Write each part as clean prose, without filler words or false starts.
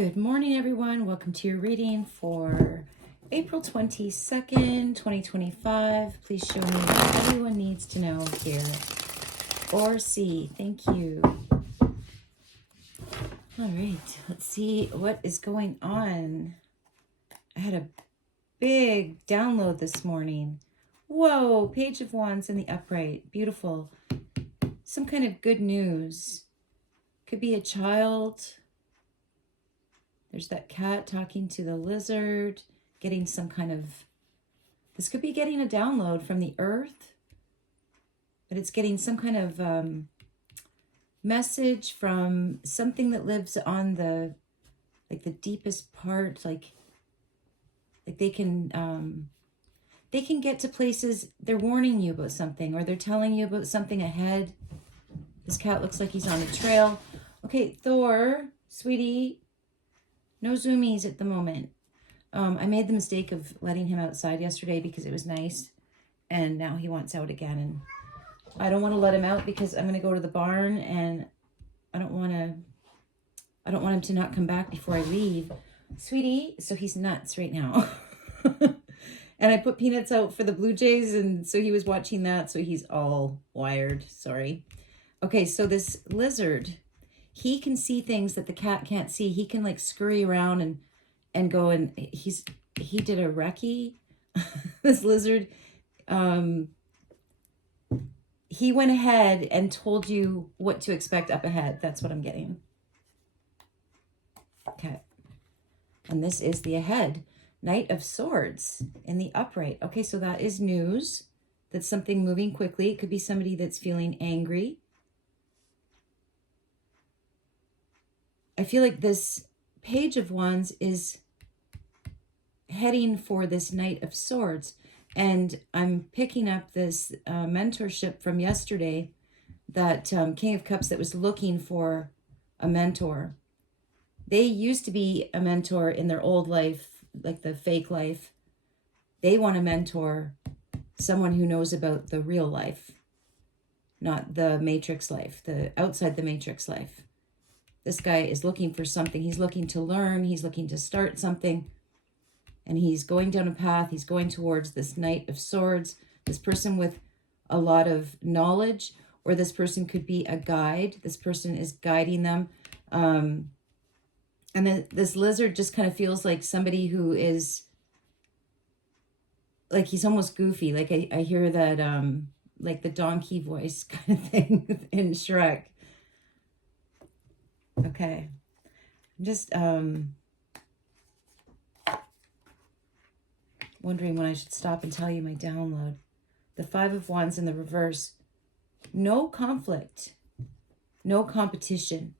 Good morning, everyone. Welcome to your reading for April 22nd, 2025. Please show me what everyone needs to know here or see. Thank you. All right, let's see what is going on. I had a big download this morning. Whoa, Page of Wands in the upright. Beautiful. Some kind of good news. Could be a child. There's that cat talking to the lizard, getting some kind of, this could be getting a download from the earth, but it's getting some kind of message from something that lives on the, like the deepest part, like they can get to places, they're warning you about something, or they're telling you about something ahead. This cat looks like he's on a trail. Okay, Thor, sweetie, no zoomies at the moment. I made the mistake of letting him outside yesterday because it was nice, and now he wants out again, and I don't want to let him out because I'm going to go to the barn, and I don't want him to not come back before I leave. Sweetie, so he's nuts right now. And I put peanuts out for the Blue Jays, and so he was watching that, so he's all wired. Sorry. Okay, so this lizard, he can see things that the cat can't see. He can like scurry around and go, and he did a recce. This lizard, he went ahead and told you what to expect up ahead. That's what I'm getting. Okay. And this is the ahead. Knight of Swords in the upright. Okay, so that is news. That's something moving quickly. It could be somebody that's feeling angry. I feel like this Page of Wands is heading for this Knight of Swords. And I'm picking up this mentorship from yesterday, that King of Cups that was looking for a mentor. They used to be a mentor in their old life, like the fake life. They want to mentor someone who knows about the real life, not the matrix life, the outside the matrix life. This guy is looking for something. He's looking to learn. He's looking to start something. And he's going down a path. He's going towards this Knight of Swords. This person with a lot of knowledge, or this person could be a guide. This person is guiding them. And then this lizard just kind of feels like somebody who is, like he's almost goofy. Like I hear that, like the donkey voice kind of thing in Shrek. Okay, I'm just wondering when I should stop and tell you my download. The Five of Wands in the reverse. No conflict, no competition,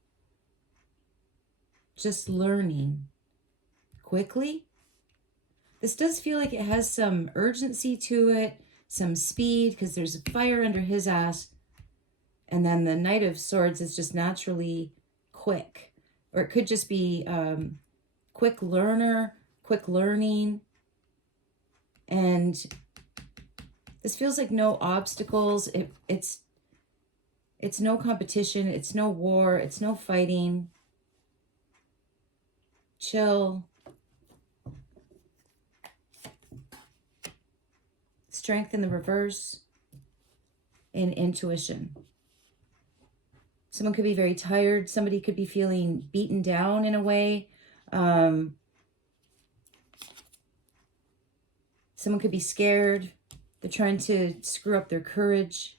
just learning quickly. This does feel like it has some urgency to it, some speed, because there's a fire under his ass. And then the Knight of Swords is just naturally quick, or it could just be quick learner, quick learning. And this feels like no obstacles. It's no competition. It's no war. It's no fighting. Chill. Strength in the reverse. And intuition. Someone could be very tired. Somebody could be feeling beaten down in a way. Someone could be scared. They're trying to screw up their courage.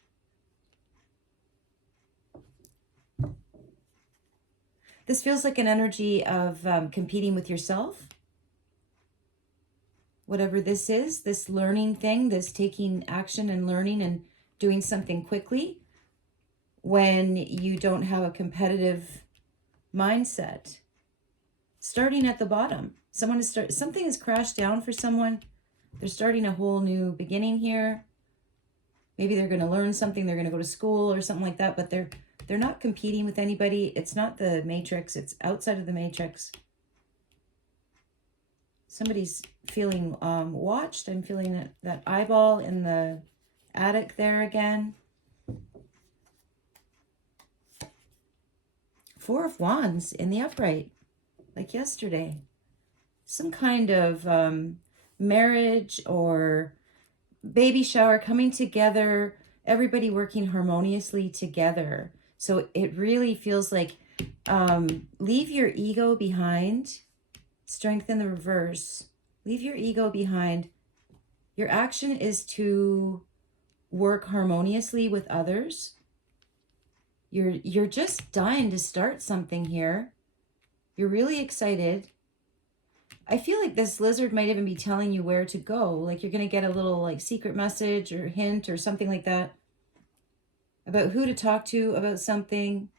This feels like an energy of competing with yourself. Whatever this is, this learning thing, this taking action and learning and doing something quickly when you don't have a competitive mindset. Starting at the bottom. Something has crashed down for someone. They're starting a whole new beginning here. Maybe they're going to learn something. They're going to go to school or something like that, but they're not competing with anybody. It's not the matrix. It's outside of the matrix. Somebody's feeling watched. I'm feeling that eyeball in the attic there again. Four of Wands in the upright. like yesterday. Some kind of marriage or baby shower coming together, everybody working harmoniously together. So it really feels like leave your ego behind, strengthen the reverse, leave your ego behind. Your action is to work harmoniously with others. You're just dying to start something here. You're really excited. I feel like this lizard might even be telling you where to go. Like you're going to get a little like secret message or hint or something like that about who to talk to about something.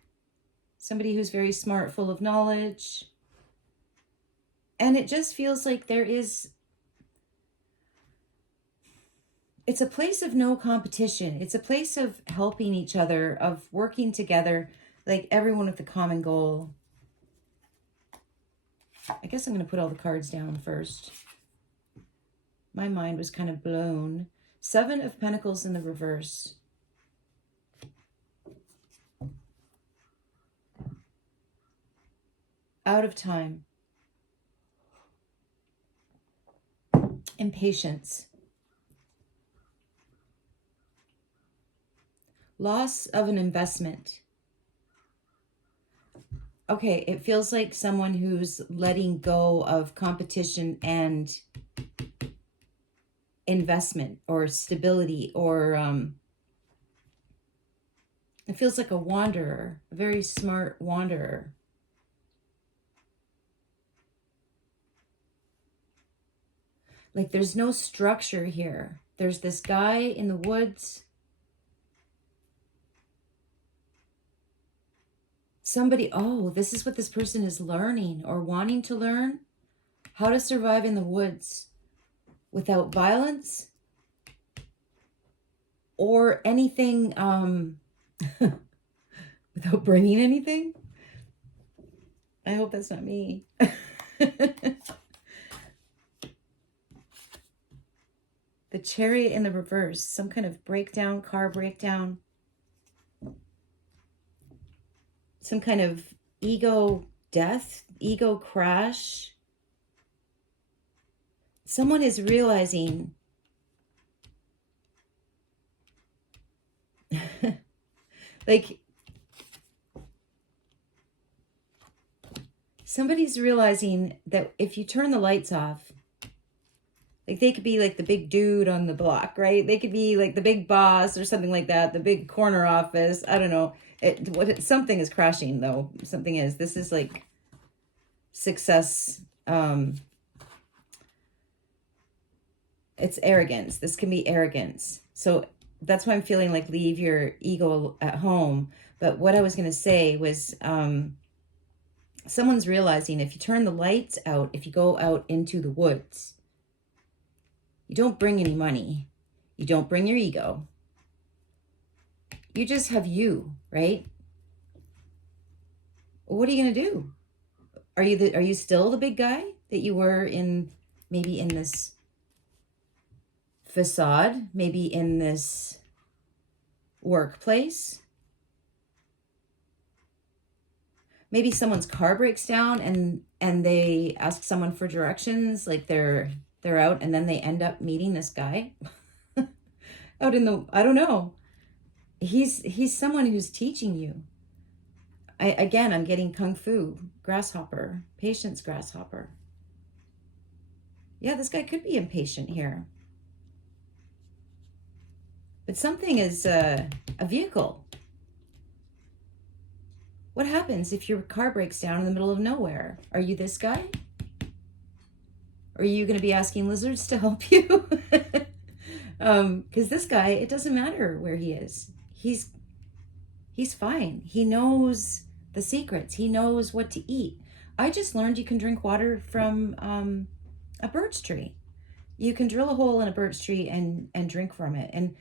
Somebody who's very smart, full of knowledge. And it just feels like it's a place of no competition. It's a place of helping each other, of working together, like everyone with a common goal. I guess I'm going to put all the cards down first. My mind was kind of blown. 7 of Pentacles in the reverse. Out of time. Impatience. Loss of an investment. Okay, it feels like someone who's letting go of competition and investment or stability, or it feels like a wanderer, a very smart wanderer. Like there's no structure here. There's this guy in the woods. Somebody, oh, this is what this person is learning or wanting to learn. How to survive in the woods without violence or anything, without bringing anything. I hope that's not me. The Chariot in the reverse, some kind of breakdown, car breakdown. Some kind of ego death, ego crash. Someone is realizing like somebody's realizing that if you turn the lights off, like they could be like the big dude on the block, right? They could be like the big boss or something like that, the big corner office. I don't know. Something is crashing though. Something is. This is like success. It's arrogance. This can be arrogance. So that's why I'm feeling like leave your ego at home. But what I was going to say was someone's realizing if you turn the lights out, if you go out into the woods, you don't bring any money. You don't bring your ego. You just have you, right? What are you going to do? Are you still the big guy that you were in, maybe in this facade, maybe in this workplace? Maybe someone's car breaks down and they ask someone for directions, like they're out and then they end up meeting this guy out in the, I don't know. He's someone who's teaching you. I'm getting Kung Fu, grasshopper, patience, grasshopper. Yeah, this guy could be impatient here. But something is a vehicle. What happens if your car breaks down in the middle of nowhere? Are you this guy? Or are you going to be asking lizards to help you? Because this guy, it doesn't matter where he is. He's fine. He knows the secrets. He knows what to eat. I just learned you can drink water from a birch tree. You can drill a hole in a birch tree and drink from it. And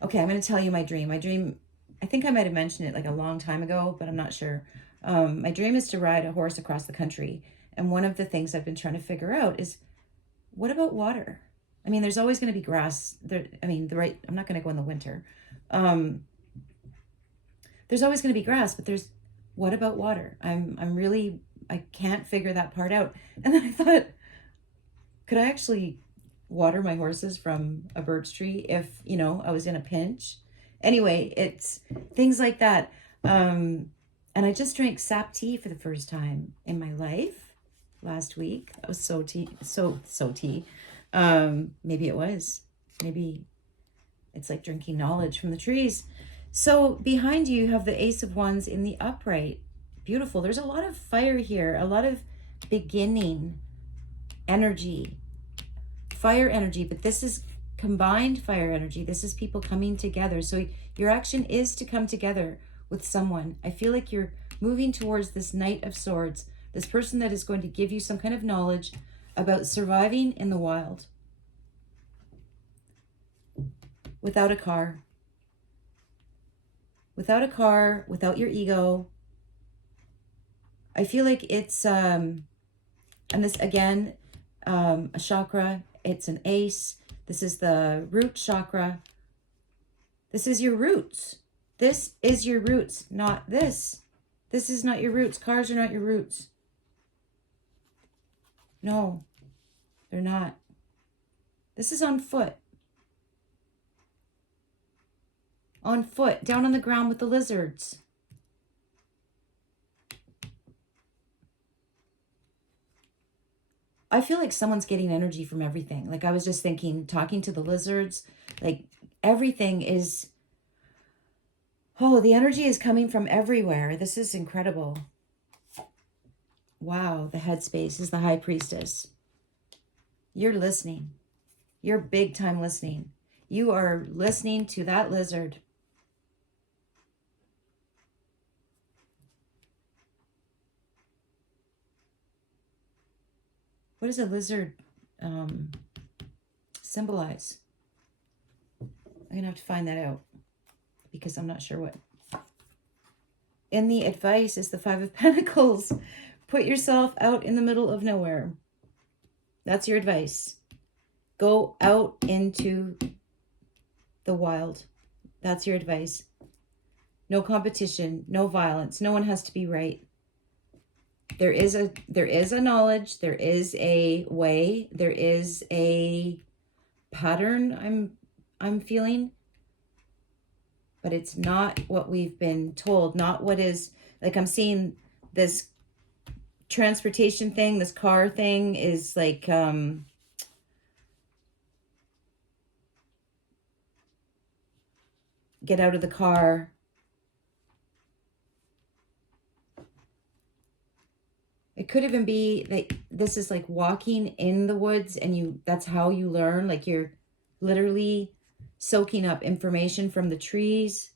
okay, I'm going to tell you my dream. My dream, I think I might have mentioned it like a long time ago, but I'm not sure. My dream is to ride a horse across the country. And one of the things I've been trying to figure out is, what about water? I mean, there's always going to be grass there. I mean, I'm not going to go in the winter. There's always going to be grass, but what about water? I'm really I can't figure that part out. And then I thought, could I actually water my horses from a birch tree if, you know, I was in a pinch? Anyway, it's things like that. And I just drank sap tea for the first time in my life last week. That was so tea. Maybe it was. Maybe it's like drinking knowledge from the trees. So behind you have the Ace of Wands in the upright. Beautiful. There's a lot of fire here, a lot of beginning energy, fire energy, but this is combined fire energy. This is people coming together. So your action is to come together with someone. I feel like you're moving towards this Knight of Swords, this person that is going to give you some kind of knowledge about surviving in the wild without a car, without your ego. I feel like it's, and this again, a chakra, it's an ace. This is the root chakra. This is your roots. This is your roots, not this. This is not your roots. Cars are not your roots. No, they're not. This is on foot. On foot, down on the ground with the lizards. I feel like someone's getting energy from everything. Like I was just thinking, talking to the lizards, like everything is, oh, the energy is coming from everywhere. This is incredible. Wow, the headspace is the High Priestess. You're listening. You're big time listening. You are listening to that lizard. What does a lizard symbolize? I'm going to have to find that out because I'm not sure what. And the advice is the Five of Pentacles. Put yourself out in the middle of nowhere. That's your advice. Go out into the wild. That's your advice. No competition, no violence. No one has to be right. There is a knowledge, there is a way, there is a pattern I'm feeling, but it's not what we've been told, not what is, like I'm seeing this transportation thing, this car thing is like get out of the car. It could even be that this is like walking in the woods and that's how you learn. Like you're literally soaking up information from the trees.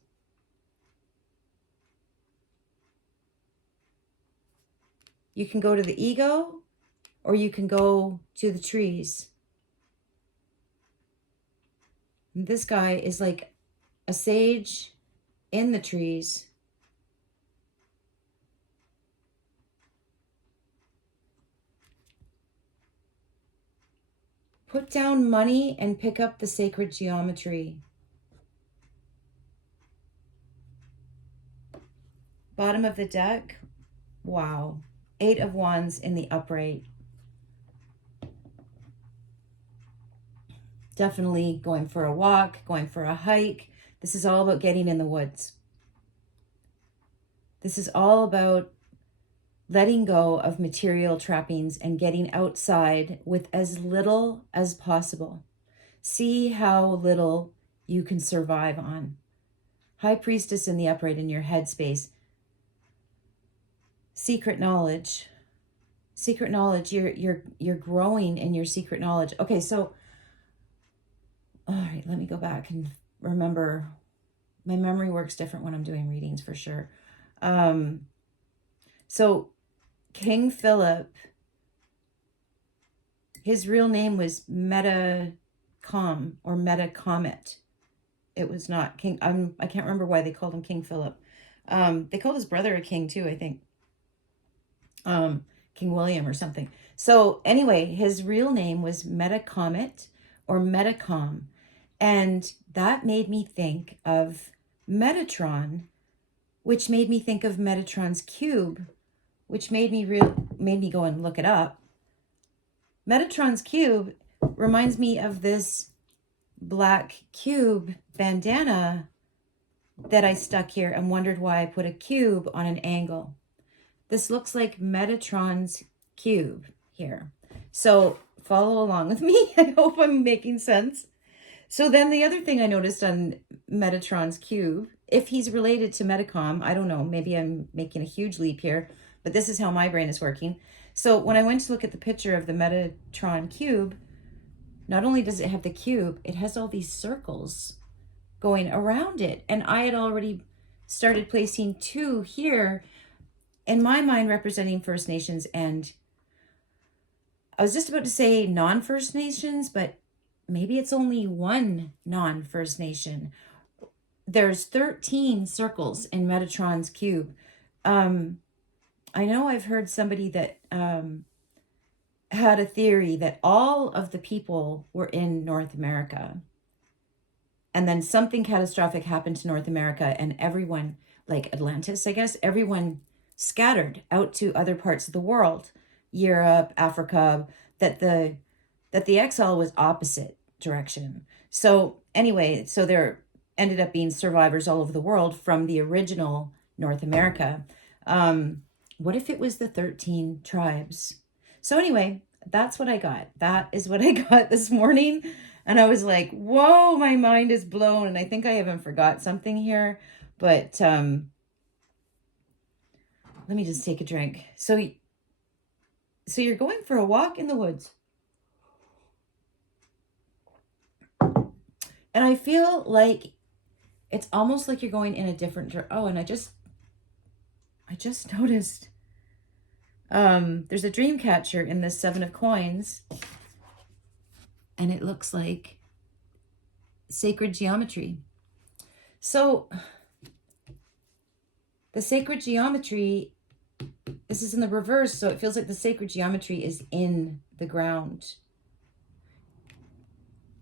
You can go to the ego or you can go to the trees. And this guy is like a sage in the trees. Put down money and pick up the sacred geometry. Bottom of the deck. Wow. 8 of Wands in the upright. Definitely going for a walk, going for a hike. This is all about getting in the woods. This is all about letting go of material trappings and getting outside with as little as possible. See how little you can survive on. High Priestess in the upright in your headspace. Secret knowledge. Secret knowledge. You're growing in your secret knowledge. Okay, so all right, let me go back and remember. My memory works different when I'm doing readings for sure. So King Philip, his real name was Metacom or Metacomet. It was not King. I can't remember why they called him King Philip. They called his brother a king too, I think. King William or something. So anyway, his real name was Metacomet or Metacom. And that made me think of Metatron, which made me think of Metatron's cube, which made me made me go and look it up. Metatron's cube reminds me of this black cube bandana that I stuck here and wondered why I put a cube on an angle. This looks like Metatron's cube here. So follow along with me. I hope I'm making sense. So then the other thing I noticed on Metatron's cube, if he's related to Metacom, I don't know, maybe I'm making a huge leap here, but this is how my brain is working. So when I went to look at the picture of the Metatron cube, not only does it have the cube, it has all these circles going around it. And I had already started placing 2 here in my mind representing First Nations, and I was just about to say non-First Nations, but maybe it's only one non-First Nation. There's 13 circles in Metatron's cube. I know I've heard somebody that had a theory that all of the people were in North America. And then something catastrophic happened to North America, and everyone, like Atlantis, I guess, everyone scattered out to other parts of the world, Europe, Africa, that the exile was opposite direction. So anyway, so there ended up being survivors all over the world from the original North America. What if it was the 13 tribes? So anyway, that's what I got. That is what I got this morning. And I was like, whoa, my mind is blown. And I think I even forgot something here. But let me just take a drink. So you're going for a walk in the woods. And I feel like it's almost like you're going in a different direction. Oh, and I just noticed there's a dream catcher in this 7 of coins, and it looks like sacred geometry. So the sacred geometry, this is in the reverse, so it feels like the sacred geometry is in the ground.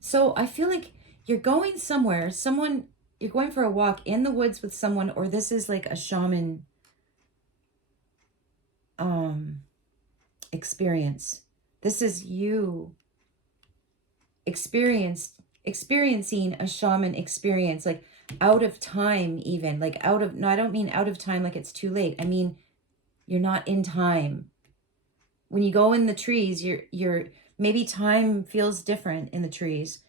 So I feel like you're going somewhere, you're going for a walk in the woods with someone, or this is like a shaman experience. This is you experiencing a shaman experience, like out of time, even like no, I don't mean out of time like it's too late. I mean, you're not in time. When you go in the trees, you're maybe time feels different in the trees.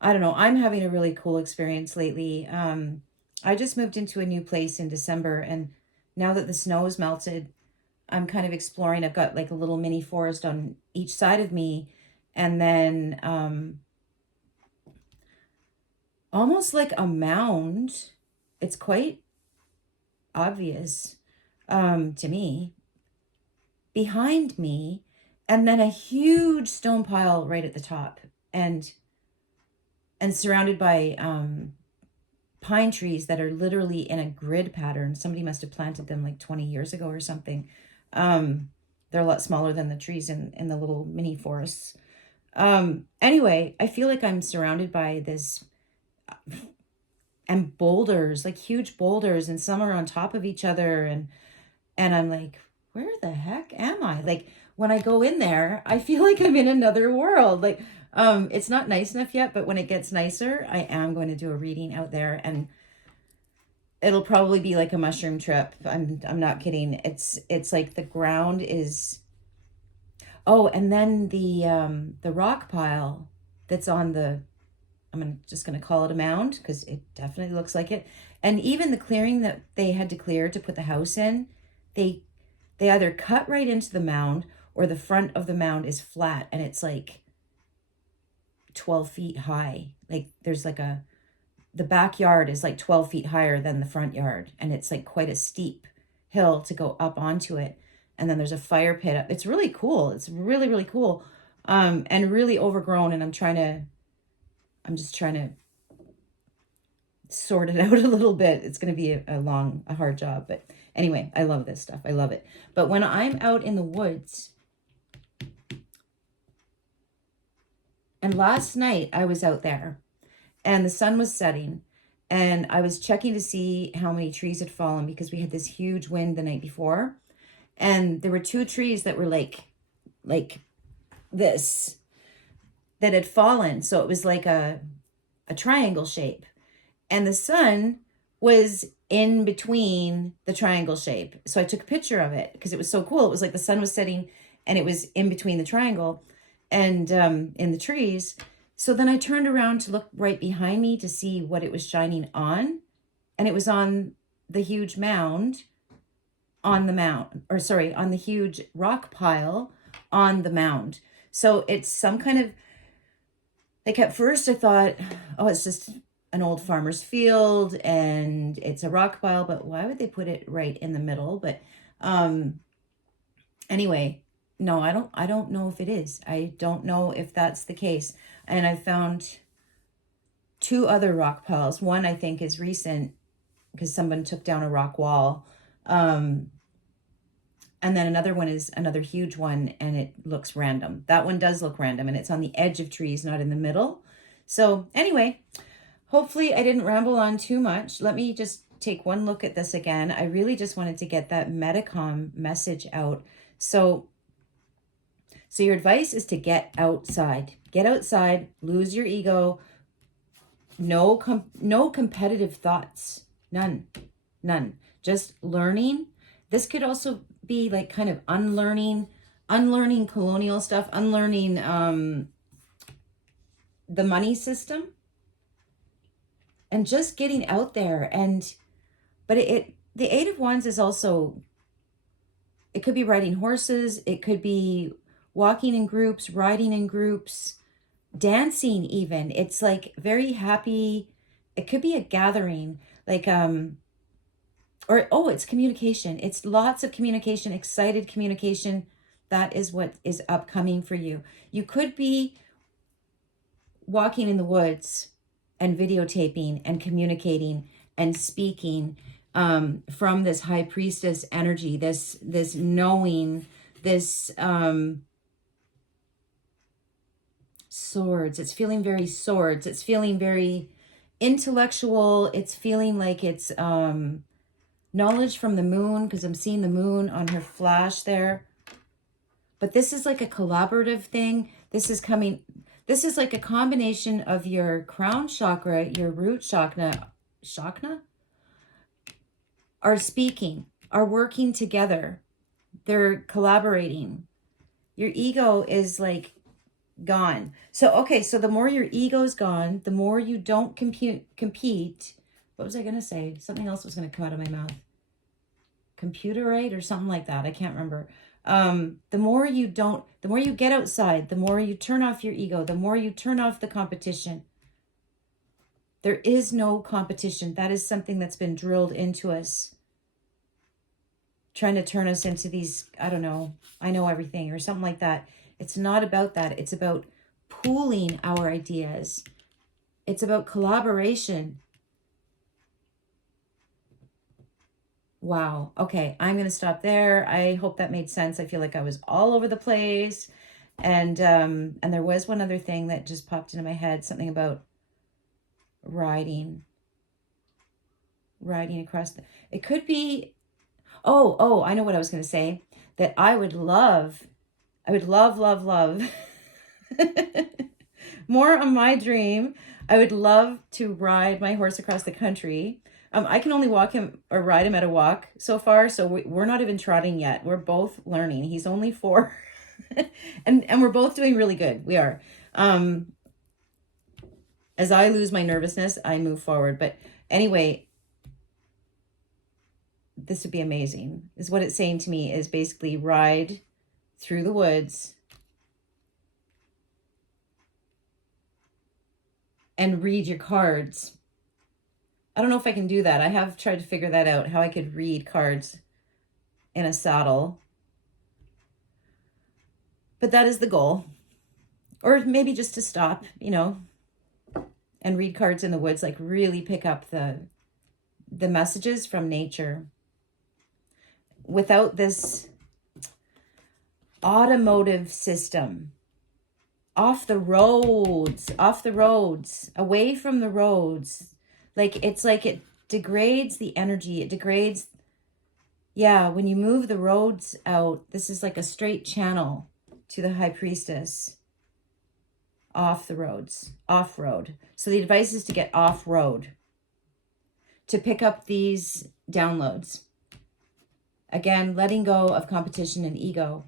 I don't know. I'm having a really cool experience lately. I just moved into a new place in December, and now that the snow has melted, I'm kind of exploring. I've got like a little mini forest on each side of me, and then almost like a mound. It's quite obvious to me behind me, and then a huge stone pile right at the top, and surrounded by pine trees that are literally in a grid pattern. Somebody must have planted them like 20 years ago or something. They're a lot smaller than the trees in the little mini forests. Anyway, I feel like I'm surrounded by this and boulders, like huge boulders, and some are on top of each other, and I'm like, where the heck am I? Like when I go in there, I feel like I'm in another world. Like it's not nice enough yet, but when it gets nicer, I am going to do a reading out there, and it'll probably be like a mushroom trip. I'm not kidding. It's like the ground is. Oh, and then the rock pile that's on the, just gonna call it a mound because it definitely looks like it. And even the clearing that they had to clear to put the house in, they either cut right into the mound, or the front of the mound is flat and it's like 12 feet high. Like there's like the backyard is like 12 feet higher than the front yard, and it's like quite a steep hill to go up onto it. And then there's a fire pit up. It's really cool. It's really, really cool. And really overgrown. And I'm just trying to sort it out a little bit. It's going to be a hard job. But anyway, I love this stuff. I love it. But when I'm out in the woods, and last night I was out there and the sun was setting, and I was checking to see how many trees had fallen because we had this huge wind the night before. And there were two trees that were like this, that had fallen. So it was like a triangle shape. And the sun was in between the triangle shape. So I took a picture of it because it was so cool. It was like the sun was setting and it was in between the triangle and in the trees. So then I turned around to look right behind me to see what it was shining on. And it was on the huge mound on the mound, or sorry, on the huge rock pile on the mound. So it's some kind of, like at first I thought, oh, it's just an old farmer's field and it's a rock pile, but why would they put it right in the middle? But anyway, no, I don't know if it is. I don't know if that's the case. And I found two other rock piles. One I think is recent because someone took down a rock wall. And then another one is another huge one and it looks random. That one does look random and it's on the edge of trees, not in the middle. So anyway, hopefully I didn't ramble on too much. Let me just take one look at this again. I really just wanted to get that Metacom message out. So your advice is to get outside. Get outside, lose your ego. No competitive thoughts. None. Just learning. This could also be like kind of unlearning colonial stuff, unlearning the money system, and just getting out there. And but the Eight of Wands is also, it could be riding horses, it could be walking in groups, riding in groups, dancing even. It's like very happy. It could be a gathering, like it's communication. It's lots of communication, excited communication. That is what is upcoming for you. You could be walking in the woods and videotaping and communicating and speaking from this high priestess energy, this knowing, this swords. It's feeling very swords. It's feeling very intellectual. It's feeling like it's knowledge from the moon, because I'm seeing the moon on her flash there. But this is like a collaborative thing. This is like a combination of your crown chakra, your root chakra, are speaking, are working together. They're collaborating. Your ego is like gone. So the more your ego's gone, the more you don't compete. What was I going to say? Something else was going to come out of my mouth. Computerate or something like that. I can't remember. The more you get outside, the more you turn off your ego, the more you turn off the competition. There is no competition. That is something that's been drilled into us, trying to turn us into these, I don't know, I know everything or something like that. It's not about that. It's about pooling our ideas. It's about collaboration. Wow. Okay, I'm going to stop there. I hope that made sense. I feel like I was all over the place. And there was one other thing that just popped into my head, something about riding across it could be, I know what I was going to say, that I would love more on my dream. I would love to ride my horse across the country. I can only walk him or ride him at a walk so far, so we're not even trotting yet. We're both learning. He's only 4, and we're both doing really good. We are. As I lose my nervousness, I move forward. But anyway, this would be amazing. Is what it's saying to me is basically ride through the woods and read your cards. I don't know if I can do that. I have tried to figure that out, how I could read cards in a saddle. But that is the goal. Or maybe just to stop, and read cards in the woods, like really pick up the messages from nature. Without this automotive system, off the roads, away from the roads. It's like it degrades the energy. It degrades Yeah, when you move the roads out, this is like a straight channel to the High Priestess. Off the roads, off road. So the advice is to get off road, to pick up these downloads. Again, letting go of competition and ego,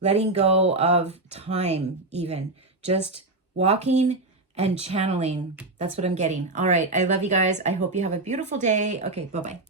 letting go of time even, just walking and channeling. That's what I'm getting. All right. I love you guys. I hope you have a beautiful day. Okay. Bye-bye.